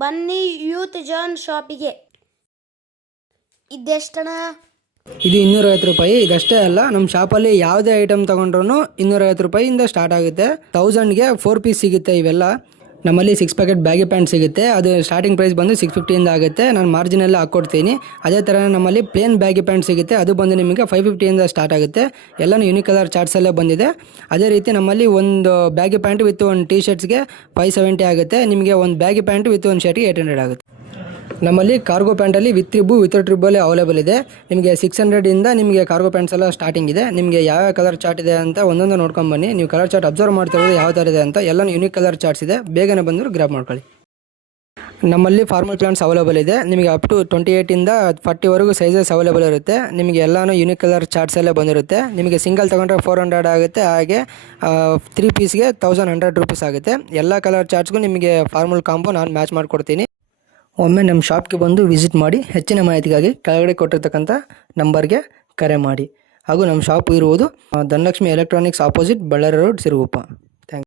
ಬನ್ನಿ youth John ಶಾಪಿಗೆ. ಇದೆಷ್ಟಣ? ಇದು 250 ರೂಪಾಯಿ. ಇದಷ್ಟೇ ಅಲ್ಲ, ನಮ್ಮ ಶಾಪಲ್ಲಿ ಯಾವುದೇ ಐಟಮ್ ತೊಗೊಂಡ್ರು 250 ರೂಪಾಯಿಯಿಂದ ಸ್ಟಾರ್ಟ್ ಆಗುತ್ತೆ. 1000ಗೆ 4 ಪೀಸ್ ಸಿಗುತ್ತೆ. ಇವೆಲ್ಲ ನಮ್ಮಲ್ಲಿ 6 ಪ್ಯಾಕೆಟ್ ಬ್ಯಾಗಿ ಪ್ಯಾಂಟ್ ಸಿಗುತ್ತೆ. ಅದು ಸ್ಟಾರ್ಟಿಂಗ್ ಪ್ರೈಸ್ ಬಂದು 650ಇಂದ ಆಗುತ್ತೆ. ನಾನು ಮಾರ್ಜಿನೆಲ್ಲ ಹಾಕ್ಕೊಡ್ತೀನಿ. ಅದೇ ಥರ ನಮ್ಮಲ್ಲಿ ಪ್ಲೇನ್ ಬ್ಯಾಗಿ ಪ್ಯಾಂಟ್ ಸಿಗುತ್ತೆ. ಅದು ಬಂದು ನಿಮಗೆ 550ಇಂದ ಸ್ಟಾರ್ಟ್ ಆಗುತ್ತೆ. ಎಲ್ಲನೂ ಯೂನಿಕ್ ಕಲರ್ ಚಾರ್ಟ್ಸಲ್ಲೇ ಬಂದಿದೆ. ಅದೇ ರೀತಿ ನಮ್ಮಲ್ಲಿ ಒಂದು ಬ್ಯಾಗಿ ಪ್ಯಾಂಟ್ ವಿತ್ ಒಂದು ಟೀ ಶರ್ಟ್ಸ್ಗೆ 570 ಆಗುತ್ತೆ. ನಿಮಗೆ ಒಂದು ಬ್ಯಾಗಿ ಪ್ಯಾಂಟ್ ವಿತ್ ಒಂದು ಶರ್ಟ್ಗೆ 800 ಆಗುತ್ತೆ. ನಮ್ಮಲ್ಲಿ ಕಾರ್ಗೋ ಪ್ಯಾಂಟಲ್ಲಿ ವಿತ್ ರಿಬ್ಬು ವಿತೌಟ್ ರಿಬ್ಬಲ್ಲಿ ಅವೈಲೇಬಲ್ ಇದೆ. ನಿಮಗೆ 600ಇಂದ ನಿಮಗೆ ಕಾರ್ಗೋ ಪ್ಯಾಂಟ್ಸ್ ಎಲ್ಲ ಸ್ಟಾರ್ಟಿಂಗ್ ಇದೆ. ನಿಮಗೆ ಯಾವ ಕಲರ್ ಚಾರ್ಟ್ ಇದೆ ಅಂತ ಒಂದೊಂದು ನೋಡ್ಕೊಂಡು ಬನ್ನಿ. ನೀವು ಕಲರ್ ಚಾರ್ಟ್ ಅಬ್ಸರ್ವ್ ಮಾಡ್ತಿರೋದು ಯಾವ ಥರ ಇದೆ ಅಂತ. ಎಲ್ಲನೂ ಯೂನಿಕ್ ಕಲರ್ ಚಾರ್ಟ್ಸ್ ಇದೆ. ಬೇಗನೆ ಬಂದರೂ ಗ್ರ್ಯಾಬ್ ಮಾಡ್ಕೊಳ್ಳಿ. ನಮ್ಮಲ್ಲಿ ಫಾರ್ಮಲ್ ಪ್ಯಾಂಟ್ಸ್ ಅವೈಲೇಬಲ್ ಇದೆ. ನಿಮಗೆ ಅಪ್ ಟು 28ಇಂದ 40ವರೆಗೂ ಸೈಜಸ್ ಅವೈಲೇಬಲ್ ಇರುತ್ತೆ. ನಿಮಗೆ ಎಲ್ಲನೂ ಯೂನಿಕ್ ಕಲರ್ ಚಾರ್ಟ್ಸಲ್ಲೇ ಬಂದಿರುತ್ತೆ. ನಿಮಗೆ ಸಿಂಗಲ್ ತೊಗೊಂಡ್ರೆ 400 ಆಗುತ್ತೆ. ಹಾಗೆ 3 ಪೀಸ್ಗೆ 1100 ರೂಪೀಸ್ ಆಗುತ್ತೆ. ಎಲ್ಲ ಕಲರ್ ಚಾರ್ಟ್ಸ್ಗೂ ನಿಮಗೆ ಫಾರ್ಮಲ್ ಕಾಂಬೋ ನಾನು ಮ್ಯಾಚ್ ಮಾಡಿಕೊಡ್ತೀನಿ. ಒಮ್ಮೆ ನಮ್ಮ ಶಾಪ್ಗೆ ಬಂದು ವಿಸಿಟ್ ಮಾಡಿ. ಹೆಚ್ಚಿನ ಮಾಹಿತಿಗಾಗಿ ಕೆಳಗಡೆ ಕೊಟ್ಟಿರ್ತಕ್ಕಂಥ ನಂಬರ್ಗೆ ಕರೆ ಮಾಡಿ. ಹಾಗೂ ನಮ್ಮ ಶಾಪ್ ಇರುವುದು Dhanalakshmi electronics opposite Bellary road, Siruguppa.